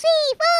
Sifu.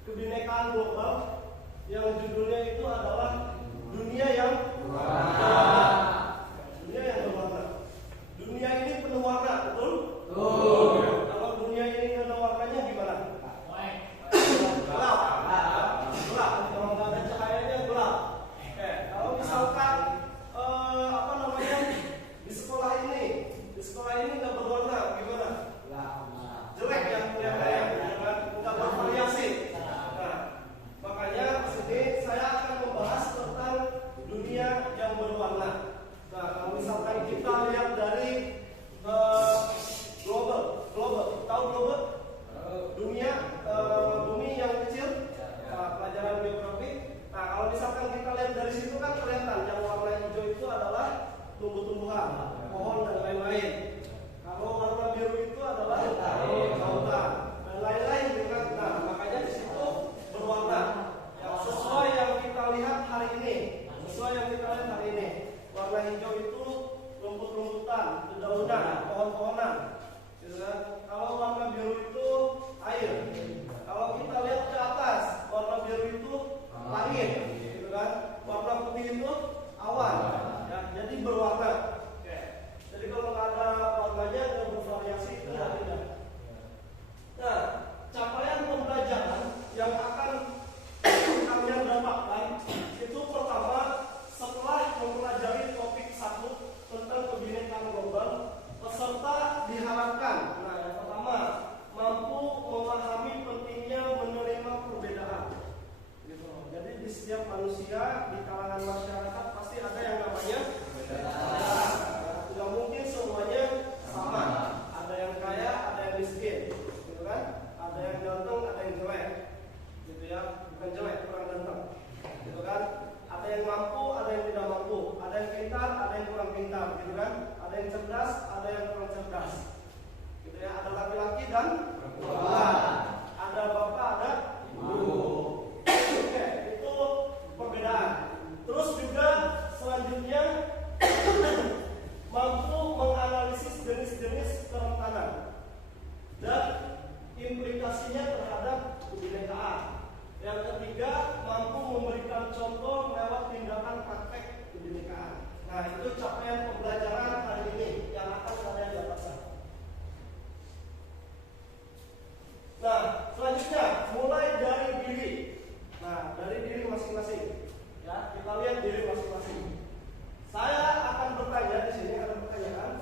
Kebinekaan global yang judulnya itu adalah dunia yang berwarna. Dunia ini penuh warna, betul? Kalau dunia ini nggak ada warnanya gimana? Gelap. Kalau nggak ada cahayanya gelap. Kalau misalkan di sekolah ini nggak berwarna gimana? Jelek ya kelihatannya, nggak bervariasi. Makanya sini saya akan membahas tentang dunia yang berwarna. Nah, kalau misalkan kita lihat dari global, tahu global? Dunia, bumi yang kecil, pelajaran geografi. Nah, kalau misalkan kita lihat dari situ kan kelihatan yang warna hijau itu adalah tumbuh-tumbuhan, pohon dan lain-lain. Kalau warna biru itu adalah lautan dan lain-lain juga. Nah, makanya di situ berwarna. Sesuai yang kita lihat hari ini. Warna hijau itu rumput-rumputan, dedaunan, pohon-pohonan. Gitu kan? Kalau warna biru itu air. Kalau kita lihat ke atas, warna biru itu langit. Gitu kan? Warna putih itu awan. Ya, jadi berwarna. Oke. Jadi kalau nggak ada warnanya, nggak bervariasi itu tidak. Nah, capaian pembelajaran yang akan kalian dapatkan itu pertama setelah mempelajari topik 1 tentang kebinekaan global, peserta diharapkan, nah yang pertama mampu memahami pentingnya menerima perbedaan. Gitu. Jadi di setiap manusia di kalangan masyarakat pasti ada yang namanya perbedaan. Tidak mungkin semuanya sama. Ada yang kaya, ada yang miskin, gitu kan? Ada yang ganteng, ada yang jelek. Gitu ya, bukan jelek, kurang ganteng, gitu kan? Ada yang mampu, ada yang tidak mampu, ada yang pintar, ada yang kurang pintar, gitu kan? Ada yang cerdas, ada yang kurang cerdas, gitu ya. Ada laki-laki dan perempuan, ada bapak, ada ibu. Oke, itu perbedaan. Terus juga selanjutnya mampu menganalisis jenis-jenis kerentanan dan implikasinya terhadap kebinekaan. Yang ketiga, mampu memberikan contoh lewat tindakan praktek kebinekaan. Nah, itu capaian pembelajaran hari ini yang akan kalian dapatkan. Nah, selanjutnya mulai dari diri. Nah, dari diri masing-masing. Ya, kita lihat diri masing-masing. Saya akan bertanya di sini, ada pertanyaan.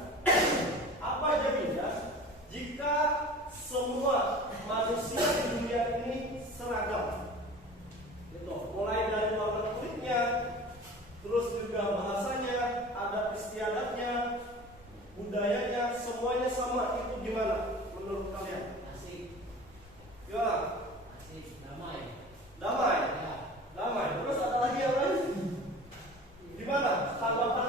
Apa jadinya jika semua manusia di dunia ini seragam? Gitu. Mulai dari warna kulitnya, terus juga bahasanya, adat istiadatnya, budayanya, semuanya sama. Itu gimana menurut kalian? Asik. Gimana? Asik, damai. Damai. Ya. Damai. Terus ada lagi apa? Gimana? Tanggapan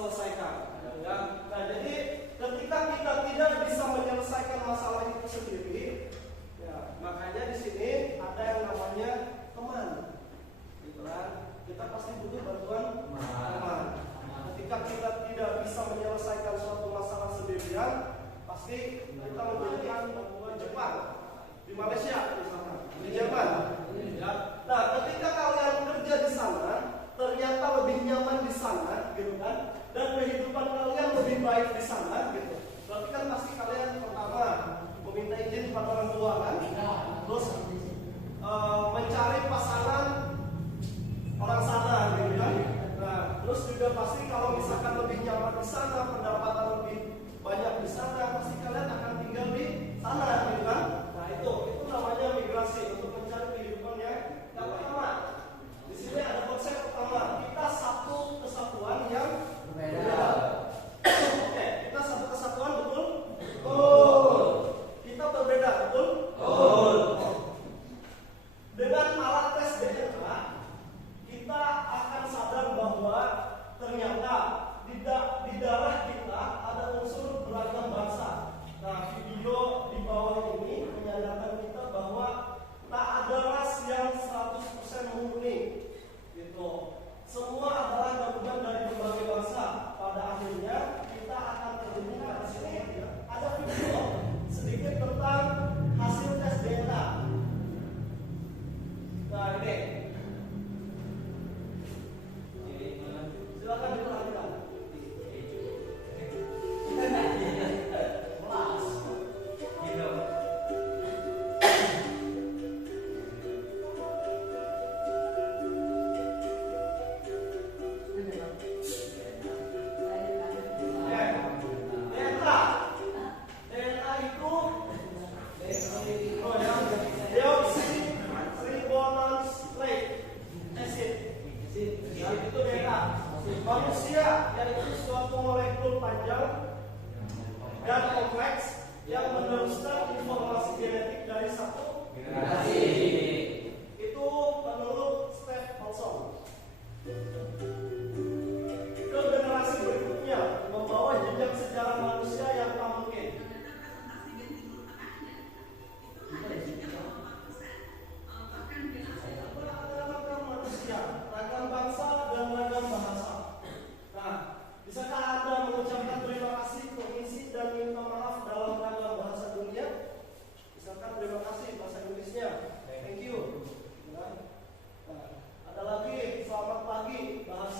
selesaikan. Ya. Nah, jadi ketika kita tidak bisa menyelesaikan masalah itu sendiri, ya, makanya di sini ada yang namanya teman. Gitu kan? Kita pasti butuh bantuan teman. Ketika kita tidak bisa menyelesaikan suatu masalah sendirian, pasti kita membutuhkan bantuan Jepang, di Malaysia misalkan, di Jerman. Ya. Nah, ketika kalian kerja di sana, ternyata lebih nyaman di sana, gitu kan? Dan kehidupan kalian lebih baik di sana, gitu. Berarti kan pasti kalian pertama meminta izin kepada orang tua kan, terus mencari pasangan orang sana, gitu kan. Nah, terus juga pasti kalau misalkan lebih nyaman di sana, pendapatan lebih banyak di sana, pasti kalian akan tinggal di sana, gitu kan. Nah, itu namanya migrasi untuk mencari kehidupan yang pertama. Di sini ada konsep pertama, kita satu kesatuan yang berbeda. Oke, kita satu kesatuan, betul? Betul. Kita berbeda, betul? Betul. Dengan alat tes DNA, kita akan sadar bahwa ternyata di darah kita ada unsur beragam bangsa. Nah, video di bawah ini menyadarkan kita bahwa tak ada ras yang 100% murni. Gitu. Semua adalah gabungan dari berbagai bangsa. Pada akhirnya kita akan terhubungkan. Di sini ada video sedikit tentang hasil tes DNA. Nah, ini. Silakan diperhatikan. Manusia yaitu suatu molekul panjang dan kompleks yang meneruskan informasi genetik dari satu generasi. Itu menurut Stephenson. Ke generasi berikutnya membawa jejak sejarah manusia yang tak mungkin. Beragam manusia, ragam bangsa dan ragam bahasa. Nah, bisakah Anda mengucapkan terima kasih, permisi, dan minta maaf dalam ragam bahasa dunia? Misalkan terima kasih bahasa Inggrisnya, thank you. Nah, ada lagi selamat pagi bahasa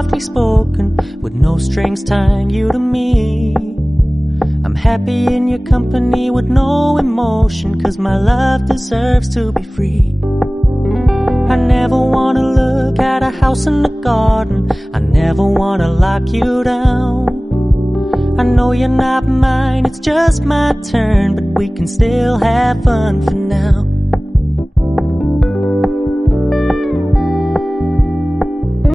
softly spoken, with no strings tying you to me. I'm happy in your company with no emotion, 'cause my love deserves to be free. I never wanna look at a house in the garden, I never wanna lock you down. I know you're not mine, it's just my turn, but we can still have fun for now.